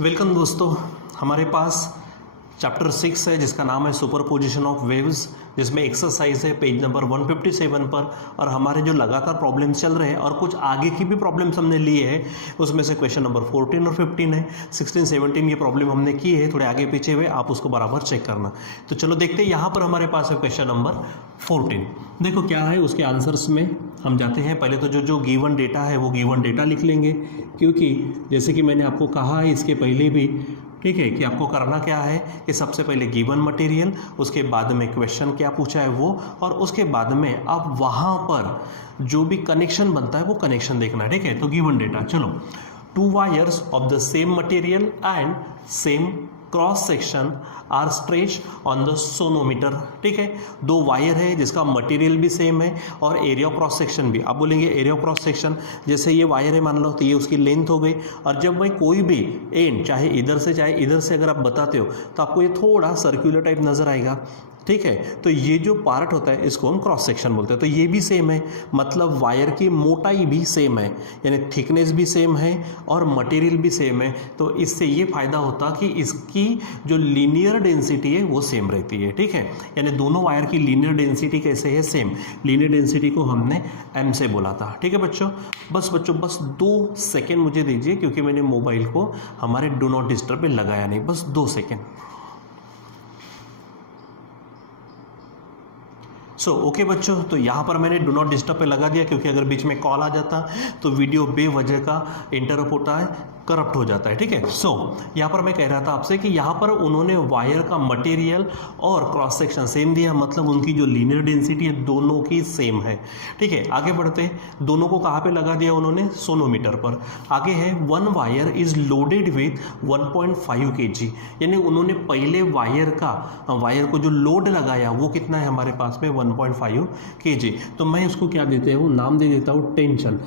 Welcome दोस्तों, हमारे पास chapter 6 है जिसका नाम है सुपरपोजिशन ऑफ वेव्स, जिसमें एक्सरसाइज है पेज नंबर 157 पर। और हमारे जो लगातार प्रॉब्लम्स चल रहे हैं और कुछ आगे की भी प्रॉब्लम्स हमने लिए हैं, उसमें से क्वेश्चन नंबर 14 और 15 है। 16 17 ये प्रॉब्लम हमने की है, थोड़े आगे पीछे हुए, आप उसको बराबर चेक करना। तो चलो देखते हैं, यहाँ पर हमारे पास है क्वेश्चन नंबर 14। देखो क्या है उसके आंसर्स में हम जाते हैं। पहले तो जो गिवन डेटा है वो गिवन डेटा लिख लेंगे, क्योंकि जैसे कि मैंने आपको कहा है इसके पहले भी, ठीक है, कि आपको करना क्या है कि सबसे पहले गिवन मटेरियल, उसके बाद में क्वेश्चन क्या पूछा है वो, और उसके बाद में आप वहाँ पर जो भी कनेक्शन बनता है वो कनेक्शन देखना है। ठीक है, तो गिवन डेटा, चलो 2 wires of the same material and same cross section are stretch on the sonometer. ठीक है, 2 वायर है जिसका मटेरियल भी सेम है और एरिया ऑफ क्रॉस सेक्शन भी। आप बोलेंगे एरिया ऑफ क्रॉस सेक्शन, जैसे ये वायर है मान लो, तो ये उसकी लेंथ हो गई। और जब मैं कोई भी एंड चाहे इधर से चाहे इधर से अगर आप बताते हो तो आपको ये थोड़ा सर्कुलर टाइप नजर आएगा। ठीक है, तो ये जो पार्ट होता है इसको हम क्रॉस सेक्शन बोलते हैं। तो ये भी सेम है, मतलब वायर की मोटाई भी सेम है, यानी थिकनेस भी सेम है और मटेरियल भी सेम है। तो इससे ये फायदा होता कि इसकी जो लीनियर डेंसिटी है वो सेम रहती है। ठीक है, यानी दोनों वायर की लीनियर डेंसिटी कैसे है, सेम। लीनियर डेंसिटी को हमने m से बोला था। ठीक है बच्चों, बस 2 सेकेंड मुझे दीजिए, क्योंकि मैंने मोबाइल को हमारे डू नॉट डिस्टर्ब पे लगाया नहीं। बस 2 सेकेंड। ओके बच्चों, तो यहाँ पर मैंने डू नॉट डिस्टर्ब पे लगा दिया, क्योंकि अगर बीच में कॉल आ जाता तो वीडियो बेवजह का इंटरप्ट होता है, करप्ट हो जाता है। ठीक है, यहाँ पर मैं कह रहा था आपसे कि यहाँ पर उन्होंने वायर का मटेरियल और क्रॉस सेक्शन सेम दिया, मतलब उनकी जो लीनियर डेंसिटी है दोनों की सेम है। ठीक है, आगे बढ़ते हैं। दोनों को कहाँ पे लगा दिया उन्होंने, सोनोमीटर पर। आगे है 1 wire is loaded with 1.5 kg, यानी उन्होंने पहले वायर को जो लोड लगाया वो कितना है हमारे पास में 1.5 kg। तो मैं इसको क्या देते हूँ, नाम दे देता हूँ टेंशन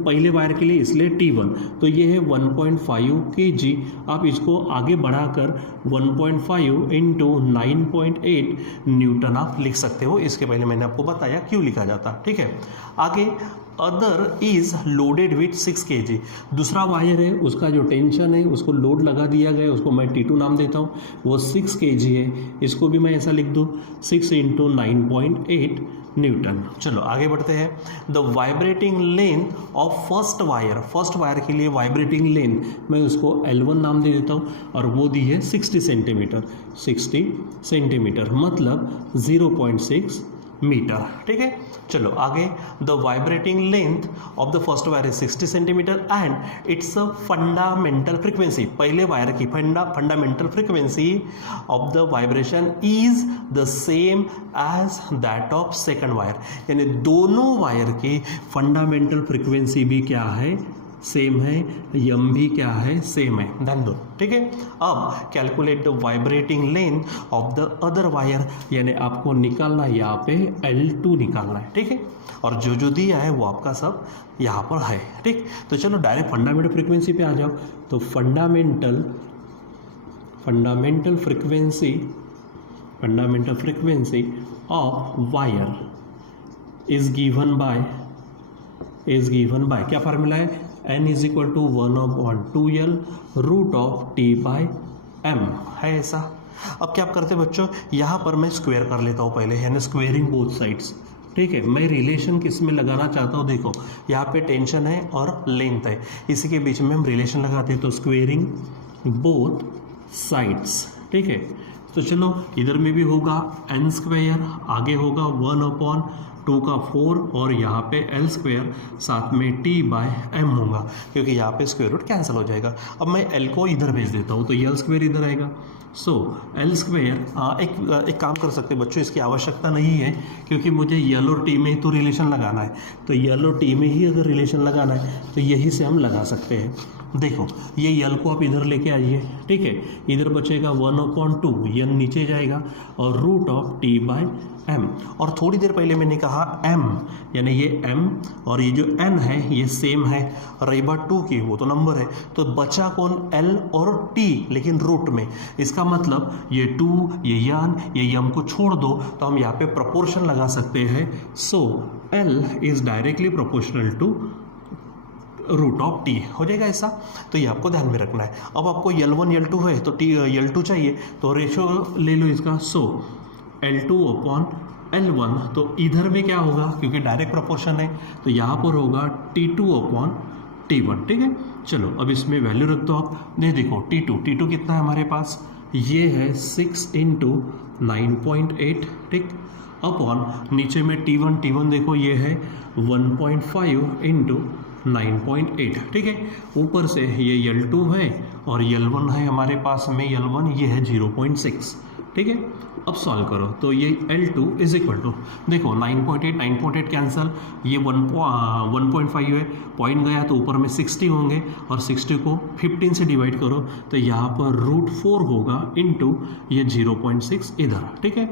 पहले वायर के लिए, इसलिए T1। तो ये है 1.5 kg। आप इसको आगे बढ़ाकर 1.5 इंटू 9.8 न्यूटन आप लिख सकते हो। इसके पहले मैंने आपको बताया क्यों लिखा जाता। ठीक है, आगे other is loaded with 6 kg। दूसरा वायर है, उसका जो टेंशन है उसको लोड लगा दिया गया, उसको मैं T2 नाम देता हूँ, वो 6 kg है। इसको भी मैं ऐसा लिख दूँ 6 इंटू 9.8 न्यूटन। चलो आगे बढ़ते हैं। The vibrating length of first wire के लिए वाइब्रेटिंग लेंथ मैं उसको L1 नाम दे देता हूँ, और वो दी है 60 सेंटीमीटर, मतलब 0.6 मीटर। ठीक है, चलो आगे। The vibrating length of the first wire is 60 centimetre and its a fundamental frequency. पहले वायर की fundamental frequency of the vibration is the same as that of second wire, यानी दोनों वायर की फंडामेंटल फ्रीक्वेंसी भी क्या है, same है। यम भी क्या है, सेम है। ध्यान दो। ठीक है, अब calculate the vibrating length of the other wire, यानी आपको निकालना है यहाँ पे L2 निकालना है। ठीक है, और जो दिया है वो आपका सब यहाँ पर है। ठीक, तो चलो डायरेक्ट फंडामेंटल फ्रीक्वेंसी पे आ जाओ। तो fundamental frequency of wire is given by क्या फार्मूला है, n is equal to 1/2L root of T/m है ऐसा। अब क्या आप करते बच्चों, यहाँ पर मैं स्क्वायर कर लेता हूँ पहले, यानी स्क्वेयरिंग बोथ साइड्स। ठीक है, मैं रिलेशन किस में लगाना चाहता हूँ, देखो यहाँ पे टेंशन है और लेंथ है, इसी के बीच में हम रिलेशन लगाते हैं, तो स्क्वेयरिंग बोथ साइड्स। ठीक है, तो चलो इधर में भी होगा n², आगे होगा 1/2 का 4, और यहाँ पे L² साथ में T/m होगा, क्योंकि यहाँ पे स्क्वायर रूट कैंसिल हो जाएगा। अब मैं L को इधर भेज देता हूँ, तो ये L² इधर आएगा। L², एक काम कर सकते हैं बच्चों, इसकी आवश्यकता नहीं है, क्योंकि मुझे L और T में तो रिलेशन लगाना है, तो L और T में ही अगर रिलेशन लगाना है तो यही से हम लगा सकते हैं। देखो ये L को आप इधर लेके आइए। ठीक है, इधर बचेगा 1/2, N नीचे जाएगा, और रूट ऑफ T/m। और थोड़ी देर पहले मैंने कहा m, यानी ये m और ये जो n है ये सेम है, रही बात 2 की वो तो नंबर है, तो बचा कौन, L और T, लेकिन रूट में। इसका मतलब ये 2, ये n, ये m को छोड़ दो, तो हम यहाँ पे प्रोपोर्शन लगा सकते हैं। So L is directly proportional to root of T हो जाएगा ऐसा। तो ये आपको ध्यान में रखना है। अब आपको L1 L2 है तो L2 चाहिए, तो रेशो ले लो इसका। सो L2 अपॉन L1, तो इधर में क्या होगा, क्योंकि डायरेक्ट प्रोपोर्शन है तो यहाँ पर होगा T2 अपॉन T1। ठीक है, चलो अब इसमें वैल्यू रख दो आप। देखो T2 कितना है हमारे पास, ये है 6 इंटू 9.8, ठीक, अपॉन नीचे में T1 देखो ये है 1.5 इंटू 9.8, ठीक है। ऊपर से ये L2 है और L1 है हमारे पास में, L1 ये है 0.6, ठीक है। अब सॉल्व करो तो ये L2 इज इक्वल टू, देखो 9.8 कैंसल, ये 1.5 है, पॉइंट गया तो ऊपर में 60 होंगे और 60 को 15 से डिवाइड करो तो यहाँ पर √4 होगा इंटू ये 0.6 इधर, ठीक है।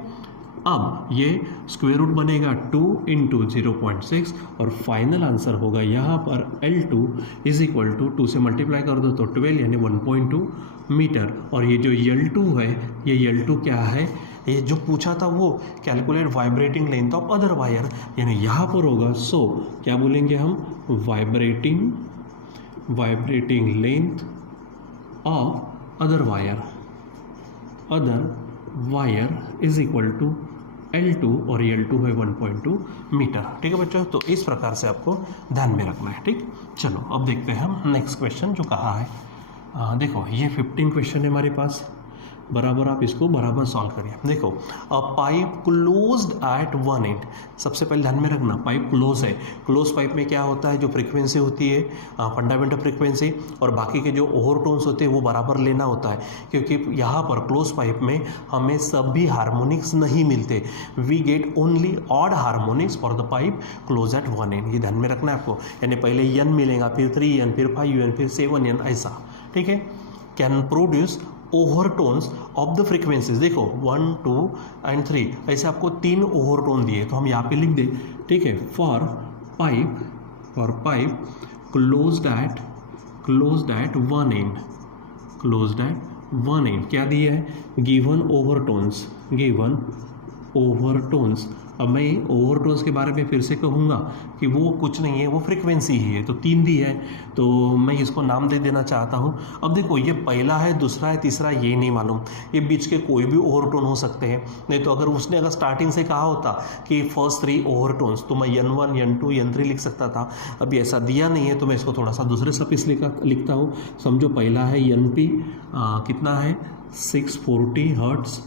अब ये स्क्वायर रूट बनेगा 2 इंटू 0.6 और फाइनल आंसर होगा यहाँ पर L2 इज इक्वल टू 2 से मल्टीप्लाई कर दो तो 12 यानी 1.2 मीटर। और ये जो L2 है, ये L2 क्या है, ये जो पूछा था वो calculate vibrating length of other wire, यानी यहाँ पर होगा। सो क्या बोलेंगे हम, vibrating length of other wire is equal to L2 और L2 है 1.2 मीटर, ठीक है बच्चों। तो इस प्रकार से आपको ध्यान में रखना है, ठीक। चलो अब देखते हैं हम नेक्स्ट क्वेश्चन जो कहा है। देखो ये 15 क्वेश्चन है हमारे पास, बराबर आप इसको बराबर सॉल्व करिए। देखो अ pipe closed at one and, सबसे पहले ध्यान में रखना पाइप क्लोज है। क्लोज पाइप में क्या होता है, जो फ्रीक्वेंसी होती है फंडामेंटल फ्रीक्वेंसी और बाकी के जो ओवरटोन्स होते हैं वो बराबर लेना होता है, क्योंकि यहाँ पर क्लोज पाइप में हमें सभी हार्मोनिक्स नहीं मिलते। We get only odd harmonics for the pipe close at one end, ये ध्यान में रखना है आपको। यानी पहले n मिलेगा, फिर 3n, फिर 5n, फिर 7n, ऐसा, ठीक है। Can produce overtones of the frequencies, देखो 1, 2 एंड 3, ऐसे आपको 3 ओवरटोन दिए तो हम यहाँ पे लिख दें, ठीक है। For pipe closed at one and, क्या दिया है, गिवन ओवरटोन्स। अब मैं ओवरटोन्स के बारे में फिर से कहूँगा कि वो कुछ नहीं है, वो फ्रीक्वेंसी ही है। तो 3 दी है तो मैं इसको नाम दे देना चाहता हूँ। अब देखो ये पहला है, दूसरा है, तीसरा ये नहीं मालूम, ये बीच के कोई भी ओवरटोन हो सकते हैं। नहीं तो अगर उसने अगर स्टार्टिंग से कहा होता कि फर्स्ट 3 ओवरटोन्स तो मैं N1, N2, N3 लिख सकता था। अभी ऐसा दिया नहीं है तो मैं इसको थोड़ा सा दूसरे सफिक्स लिखता हूँ। समझो पहला है NP, कितना है 640 हर्ट्स।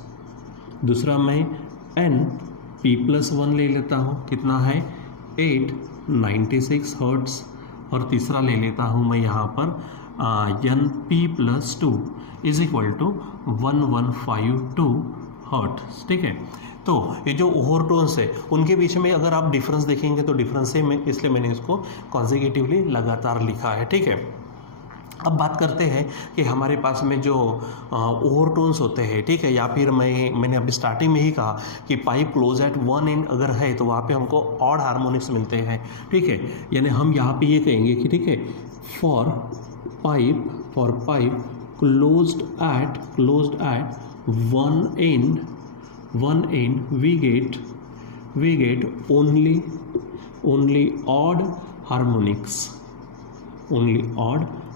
दूसरा मैं NP+1 ले लेता हूँ, कितना है 896 हर्ट्स। और तीसरा ले लेता हूँ मैं यहाँ पर NP+2 is equal to 1152 hertz, ठीक है। तो ये जो ओवरटोन्स है उनके बीच में अगर आप डिफरेंस देखेंगे तो डिफरेंस है, इसलिए मैंने इसको कॉन्सेक्यूटिवली लगातार लिखा है, ठीक है। अब बात करते हैं कि हमारे पास में जो ओवरटोन्स होते हैं, ठीक है, या फिर मैंने अभी स्टार्टिंग में ही कहा कि pipe close at one and अगर है तो वहाँ पे हमको ऑड हार्मोनिक्स मिलते हैं, ठीक है। यानी हम यहाँ पे ये कहेंगे कि ठीक है, for pipe closed at one end we get only odd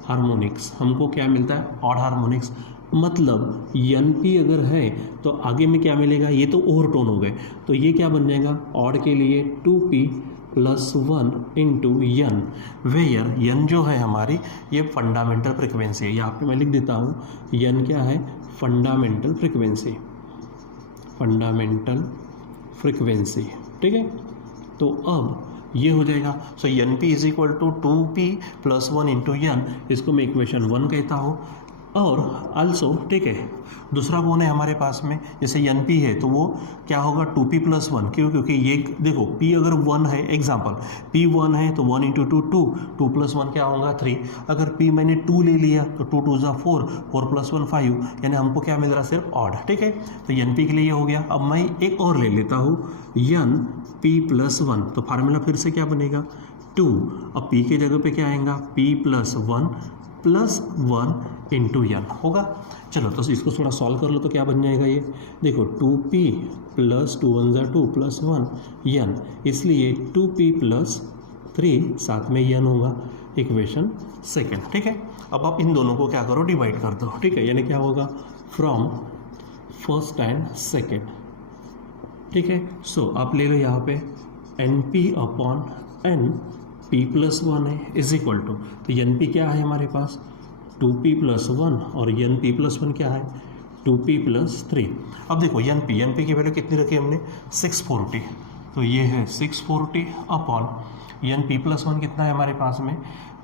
harmonics. हमको क्या मिलता है, ऑड हार्मोनिक्स। मतलब NP अगर है तो आगे में क्या मिलेगा, ये तो ओवरटोन हो गए, तो ये क्या बन जाएगा, ऑड के लिए 2P+1 into N, where N जो है हमारी ये फंडामेंटल फ्रिक्वेंसी है। यहाँ पे मैं लिख देता हूँ N क्या है, फंडामेंटल फ्रिक्वेंसी, ठीक है। तो अब ये हो जाएगा। So NP is equal to 2P+1 into N, इसको मैं इक्वेशन 1 कहता हूँ। और आल्सो, ठीक है, दूसरा कौन है हमारे पास में, जैसे NP है तो वो क्या होगा 2P+1, क्यों, क्योंकि ये देखो P अगर 1 है, एग्जाम्पल P 1 है तो 1 इंटू 2+1 क्या होगा 3। अगर P मैंने 2 ले लिया तो 2 2 ज़ा 4, 4+1 5, यानी हमको क्या मिल रहा है, सिर्फ ऑड, ठीक है। तो NP के लिए ये हो गया। अब मैं एक और ले लेता हूँ NP+1, तो फार्मूला फिर से क्या बनेगा 2, अब P के जगह पे क्या आएगा P+1 इंटू N होगा। चलो तो इसको थोड़ा सॉल्व कर लो तो क्या बन जाएगा, ये देखो 2P+2 1 ज़ा 2+1 N, इसलिए 2P+3 साथ में N होगा। इक्वेशन सेकेंड, ठीक है। अब आप इन दोनों को क्या करो, डिवाइड कर दो, ठीक है। यानी क्या होगा, फ्रॉम फर्स्ट एंड सेकेंड, ठीक है। सो आप ले लो यहाँ पे N P upon N P plus one है इज इक्वल टू, तो एन पी क्या है हमारे पास 2p प्लस वन और एन पी प्लस वन क्या है 2p प्लस थ्री। अब देखो एन पी की वैल्यू कितनी रखी हमने 640, तो ये है 640 upon N P plus one कितना है हमारे पास में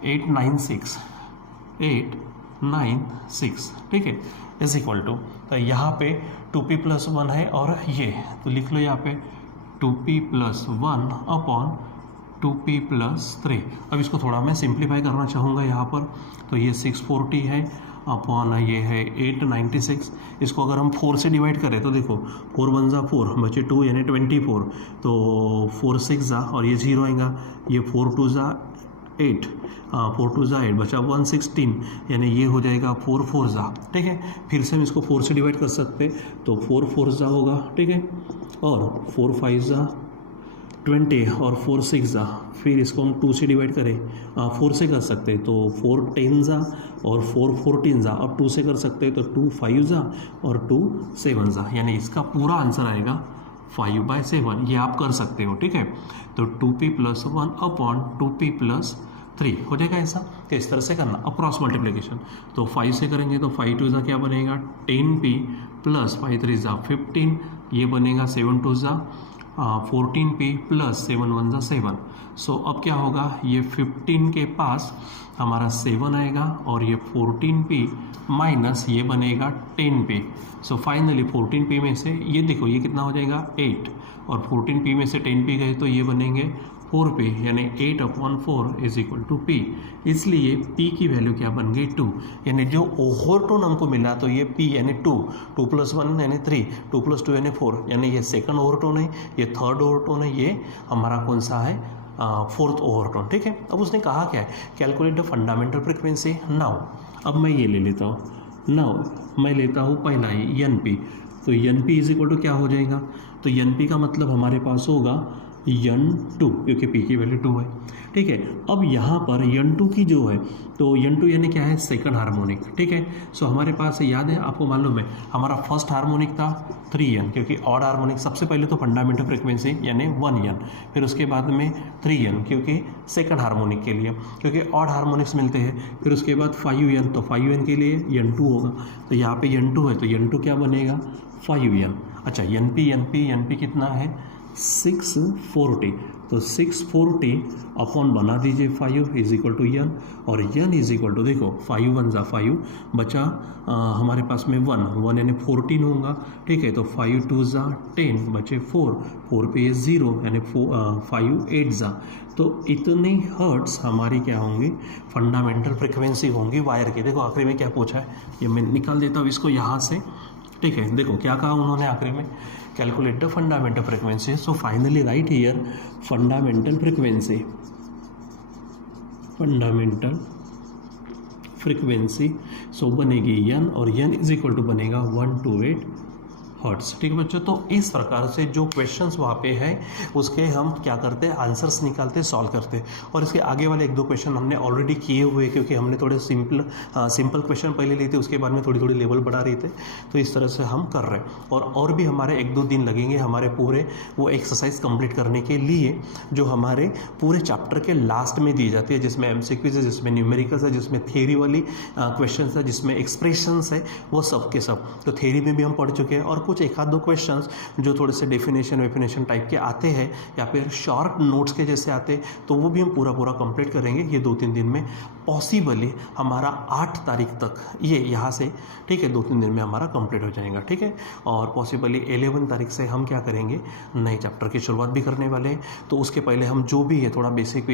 896, ठीक है, इज इक्वल टू, तो यहाँ पे 2p प्लस वन है और ये तो लिख लो यहाँ पे 2p plus one upon 2p plus three. अब इसको थोड़ा मैं सिंप्लीफाई करना चाहूँगा यहाँ पर, तो ये 640 है अपॉन ये है 896। इसको अगर हम 4 से डिवाइड करें तो देखो 4 वन ज़ा 4 बचे 2 यानी 24, तो 4 6 ज़ा और ये 0 आएगा, ये 4 2 ज़ा 8, 4 2 ज़ा 8 बचा 116, यानी ये हो जाएगा 4 4 ज़ा, ठीक है। फिर से हम इसको 4 से डिवाइड कर सकते, तो 4 4 ज़ा होगा, ठीक है, और 4 5 ज़ा 20 और 4 6 ज़ा, फिर इसको हम 2 से डिवाइड करें 4 से कर सकते हैं, तो 4 10 ज़ा और 4 14 ज़ा, अब 2 से कर सकते हैं तो 2 5 ज़ा और 2 7 ज़ा, यानी इसका पूरा आंसर आएगा 5/7। ये आप कर सकते हो, ठीक है। तो 2p plus one upon 2p plus three हो जाएगा ऐसा, तो इस तरह से करना अक्रॉस मल्टीप्लिकेशन। तो 5 से करेंगे तो 5 2 ज़ा क्या बनेगा 10p प्लस 5 3 ज़ा 15, ये बनेगा 7 2 ज़ा 14p प्लस 7 1 ज़ा 7। सो अब क्या होगा, ये 15 के पास हमारा 7 आएगा और ये 14p माइनस ये बनेगा 10p। सो फाइनली 14p में से ये देखो ये कितना हो जाएगा 8, और 14p में से 10p गए तो ये बनेंगे 4p, यानी 8/4 इज इक्वल टू p। इसलिए p की वैल्यू क्या बन गई 2, यानी जो ओवरटोन हमको मिला तो ये p यानी 2 प्लस 1 यानी 3, 2 प्लस 2 यानी 4, यानी ये सेकंड ओवरटोन है, ये थर्ड ओवरटोन है, ये हमारा कौन सा है फोर्थ ओवरटोन, ठीक है। अब उसने कहा क्या है, calculate the fundamental frequency now. अब मैं ये ले लेता हूँ, नाउ मैं लेता हूँ पहला ही एन पी, तो N P is equal to क्या हो जाएगा, तो एन पी का मतलब हमारे पास होगा n2, क्योंकि p की वैल्यू 2 है, ठीक है। अब यहाँ पर n2 की जो है, तो n2 यानी क्या है सेकंड हार्मोनिक, ठीक है। सो हमारे पास याद है, आपको मालूम है हमारा फर्स्ट हार्मोनिक था 3n, क्योंकि ऑड हार्मोनिक सबसे पहले तो फंडामेंटल फ्रीक्वेंसी यानी 1n, फिर उसके बाद में 3n क्योंकि सेकंड हार्मोनिक के लिए, क्योंकि ऑड हार्मोनिक्स मिलते हैं, फिर उसके बाद 5n, तो 5n के लिए n2 होगा, तो यहाँ पे n2 है तो n2 क्या बनेगा 5n। अच्छा np कितना है 640, तो 640 अपॉन बना दीजिए 5 इज इक्वल टू n, और n इज इक्वल टू देखो 5 1 ज़ा 5 बचा हमारे पास में 1 यानी 14 होगा, ठीक है। तो 5 2 ज़ा 10 बचे 4 पे 0 यानी 5 8 ज़ा, तो इतने हर्ट्स हमारी क्या होंगी फंडामेंटल फ्रिक्वेंसी होंगी वायर की। देखो आखिरी में क्या पूछा है, ये मैं निकाल देता हूँ इसको यहाँ से, ठीक है। देखो क्या कहा उन्होंने आखिरी में, calculate the fundamental frequency. So finally right here fundamental frequency so बनेगी n, और n इज इक्वल टू बनेगा 128 हर्ट्स, ठीक है बच्चों। तो इस प्रकार से जो क्वेश्चंस वहाँ पे है उसके हम क्या करते हैं आंसर्स निकालते सॉल्व करते हैं, और इसके आगे वाले 1-2 क्वेश्चन हमने ऑलरेडी किए हुए, क्योंकि हमने थोड़े सिंपल क्वेश्चन पहले लिए थे, उसके बाद में थोड़ी लेवल बढ़ा रहे थे, तो इस तरह से हम कर रहे हैं। और भी हमारे 1-2 दिन लगेंगे हमारे पूरे वो एक्सरसाइज कंप्लीट करने के लिए, जो हमारे पूरे चैप्टर के लास्ट में दी जाती है, जिसमें MCQs है, जिसमें न्यूमेरिकल्स है, जिसमें थियरी वाली क्वेश्चन है, जिसमें एक्सप्रेशंस है, वो सब के सब। तो थियरी में भी हम पढ़ चुके हैं, और कुछ 1-2 क्वेश्चंस जो थोड़े से डेफिनेशन टाइप के आते हैं या फिर शॉर्ट नोट्स के जैसे आते हैं, तो वो भी हम पूरा कंप्लीट करेंगे ये 2-3 दिन में। पॉसिबली हमारा 8 तारीख तक ये यहाँ से, ठीक है, 2-3 दिन में हमारा कंप्लीट हो जाएगा, ठीक है। और पॉसिबली 11 तारीख से हम क्या करेंगे नए चैप्टर की शुरुआत भी करने वाले हैं। तो उसके पहले हम जो भी है थोड़ा बेसिक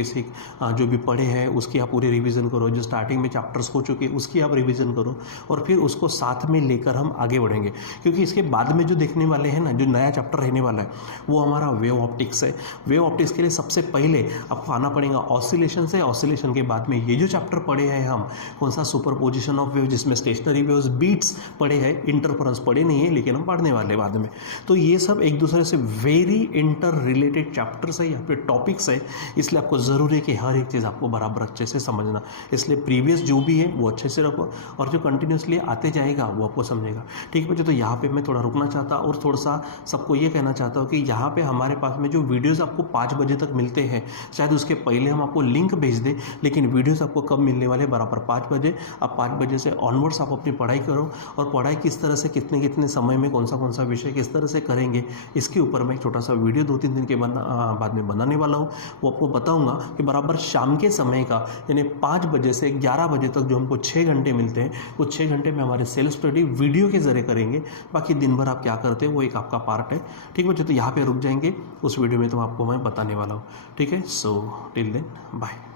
जो भी पढ़े हैं उसकी आप पूरी रिवीजन करो, जो स्टार्टिंग में चैप्टर्स हो चुके उसकी आप रिवीजन करो, और फिर उसको साथ में लेकर हम आगे बढ़ेंगे, क्योंकि इसके बाद में जो देखने वाले हैं ना, जो नया चैप्टर रहने वाला है वो हमारा वेव ऑप्टिक्स है। वेव ऑप्टिक्स के लिए सबसे पहले आपको आना पड़ेगा ऑसिलेशन से, ऑसिलेशन के बाद में ये जो चैप्टर पढ़े हैं हम, कौन सा सुपरपोजिशन ऑफ वेव जिसमें स्टेशनरी वेव्स, बीट्स पढ़े हैं, इंटरफेरेंस पढ़े नहीं है लेकिन हम पढ़ने वाले बाद में। तो ये सब एक दूसरे से वेरी इंटर रिलेटेड चैप्टर्स है या फिर टॉपिक्स है, इसलिए आपको ज़रूरी है कि हर एक चीज़ आपको बराबर अच्छे से समझना। इसलिए प्रीवियस जो भी है वो अच्छे से रखो और जो कंटिन्यूसली आते जाएगा वो आपको समझेगा। ठीक है बच्चों, तो यहाँ पे मैं थोड़ा रुकना चाहता और थोड़ा सा सबको ये कहना चाहता हूँ कि यहाँ पे हमारे पास में जो वीडियोस आपको 5 बजे तक मिलते हैं, शायद उसके पहले हम आपको लिंक भेज दें, लेकिन वीडियोस आपको कब मिलने वाले, बराबर 5 बजे। अब 5 बजे से ऑनवर्ड्स आप अपनी पढ़ाई करो और पढ़ाई किस तरह से कितने कितने समय में कौन सा विषय किस तरह से करेंगे, इसके ऊपर मैं एक छोटा सा वीडियो 2-3 दिन के बाद में बनाने वाला हूँ। वो आपको बताऊँगा कि बराबर शाम के समय का, यानी 5 बजे से 11 बजे तक जो हमको 6 घंटे मिलते हैं, वो 6 घंटे में हमारे सेल्फ स्टडी वीडियो के ज़रिए करेंगे। बाकी दिन भर आप क्या करते हैं वो एक आपका पार्ट है। ठीक बच्चों, तो यहाँ पे रुक जाएंगे, उस वीडियो में तो आपको मैं बताने वाला हूँ। ठीक है, सो टिल देन बाय।